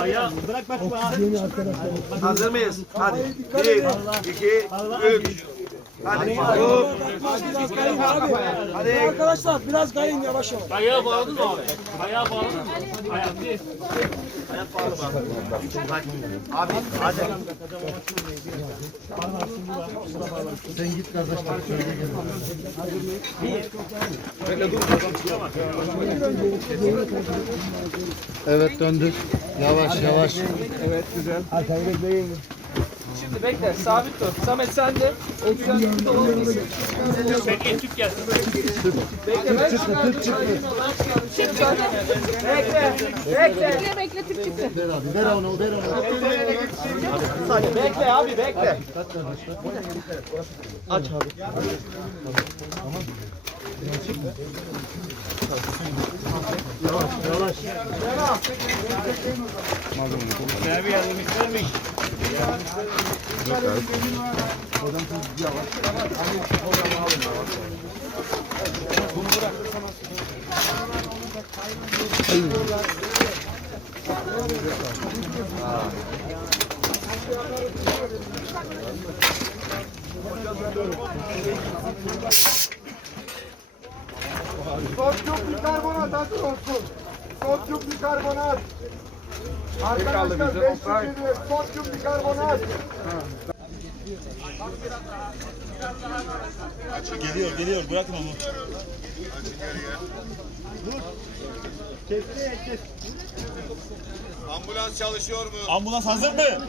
Ayağı bırak bakma. Hazır mıyız? Hadi. Bir, iki, üç. Hadi. Hadi. Arkadaşlar biraz kayın yavaş yavaş. Ayağı bağladın mı abi? Ayağı bağladın mı? Ayak değil. Abi hadi. Evet döndük. Yavaş yavaş. Şimdi bekle sabit dur. Samet sen de. Eksen tut oğlum. Peki tüp gelsin. Bekle ben çıktı çıktı çıktı. Bekle. Bekle. Bekle bekle Türk çıktı. Ver abi ver onu ver onu. Bekle abi bekle. Abi yardım ister mi? Sodyum bikarbonat hazır olsun. Sodyum bikarbonat. Arkadaşlar 5 şişeli sodyum bikarbonat. Geliyor geliyor bırakın onu. Ambulans çalışıyor mu? Ambulans hazır mı?